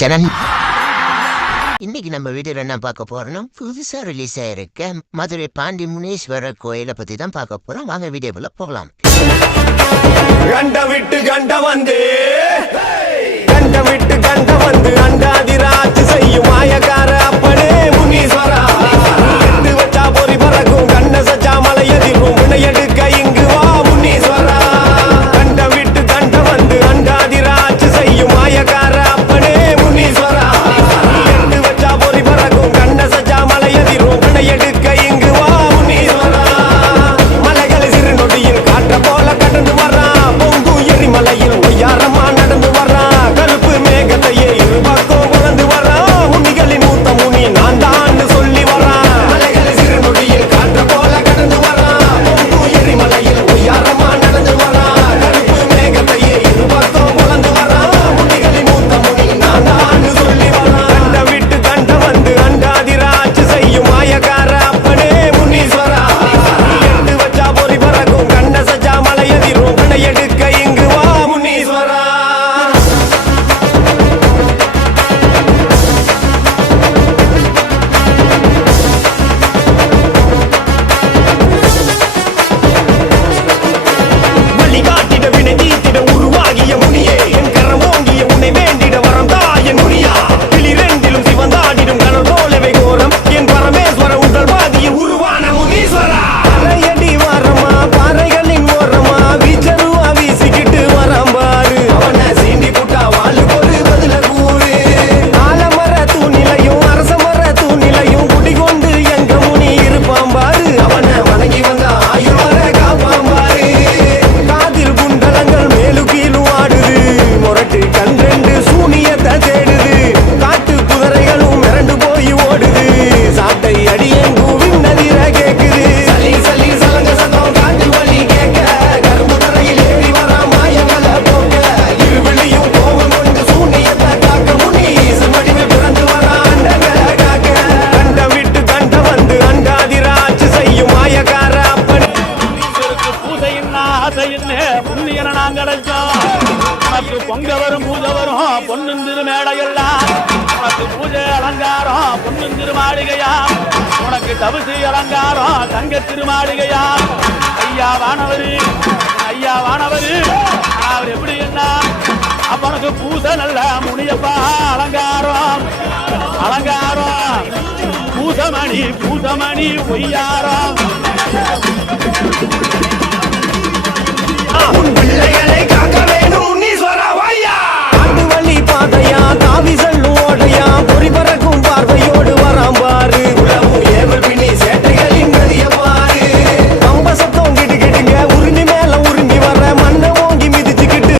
ஜனன் இன்னைக்கு நம்ம வீடியோல என்ன பார்க்க போறோம்னா புதுசா ரிலீஸ் ஆயிருக்க மதுரை பாண்டி முனீஸ்வரர் கோயிலை பத்தி தான் பார்க்க போறோம். வாங்க வீடியோக்குள்ள போகலாம். கண்ட விட்டு கண்ட வந்து அண்டாதிராட்சி செய்யும் மாயக்கார அப்பனே முனீஸ்வரா. கண்டு வச்சா பொறி பறக்கும் கண்ண சச்சா மலையதிரும் வினையெடுக்க இங்கு வா முனீஸ்வரா. கண்ட விட்டு கண்ட வந்து அண்டாதிராட்சி செய்யும் மாயக்கார அப்பனே முனீஸ்வரா. கண்டு வச்சா பொறி பறக்கும் கண்ண சச்சா மலையதிரும் வினையெடுக்க இங்கு வா முனீஸ்வரா. மலைகளை சிறு நொடியில் காற்ற போல கடந்து வர்றான். பொங்கு எரிமலையில் ஒய்யாரமா நடந்து வர்றான். கருப்பு மேகத்தையே இருபக்கம் குழந்து வர்றான். முனிகளின் மூத்த முனி நான் தான் சொல்லி வர்றான். மலைகளை சிறு நொடியில் காற்ற போல கடந்து வர்றான். பொங்கு எரிமலையில் ஒய்யாரமா நடந்து வர்றான். கருப்பு மேகத்தையே இருபக்கம் குழந்து வர்றான். முனிகளின் மூத்த முனி நான் தான் சொல்லி வர்றான். கண்ட விட்டு கண்ட வந்து அண்டாதிராட்சி செய்யும் மாயக்கார அப்பனே முனீஸ்வரா. கண்டு வச்சா பொறி பறக்கும் கண்ண சச்சா மலையதிரும் வினையெடுக்க இங்கு வா முனீஸ்வரா. வழிகாட்டிட வினை தீர்த்திட உருவாகிய முனியே. என் கரம் ஓங்கிய உன்னை வேண்டிட வரம் தாயன் முனியா. கிளிரெண்டிலும் சிவந்தாடிடும் கடல் போலவே கோரம் என் பரமேஸ்வர உடல் பாதியில் உருவான முனீஸ்வரா. அரையடி வாரமா பாறைகளின் ஓரமா வீச்சருவா வீசிக்கிட்டு வரான் பாரு. அவனை சீண்டி புட்டா வாளுக்கு ஒரு பதில கூறு. ஆலமர தூணிலையும் அரச மர தூணிலையும் குடிகொண்டு எங்க முனி இருப்பான் பாரு. அவனை வணங்கி வந்த ஆயுள் வர காப்பான் பாரு. காதில் குண்டலங்கள் மேலு கீழும் ஆடுது. முரட்டு கண் ரெண்டு சூனியத்தை தேடுது. காட்டு குதிரைகளும் மிரண்டு போய் ஓடுது. சாட்டை அடியேங்கும் நதிர கேக்குது. சலி சலி சலங்க சத்தம் காட்டு வலி கேட்க. கரும்பு தரையில் ஏறி வரா மாயங்களை போக்க. இருவிழியும் கோபம் கொண்டு சூனியத்தை காக்க. முனி செம்மடிவில் பிறந்து வரா அண்டங்களை காக்க. கண்ட விட்டு கண்ட வந்து அண்டாதிராட்சி செய்யும் மாயக்கார அப்பனே பூசையின்னா ஆசையின்னு புண்ணியன நாங்கள் உனக்கு பொங்க வரும் பூஜை வரும் பொண்ணும் திருமேடையெல்லாம். உனக்கு பூஜை அலங்காரம் பொண்ணும் திருமாளிகையா. உனக்கு தபசு அலங்காரம் தங்க திருமாளிகையா. ஐயா வானவரு அவர் எப்படி என்ன அப்பனுக்கு பூசை நல்ல முனியப்பா அலங்காரம் பூசமணி ஒய்யாரம். உன் பிள்ளைகளை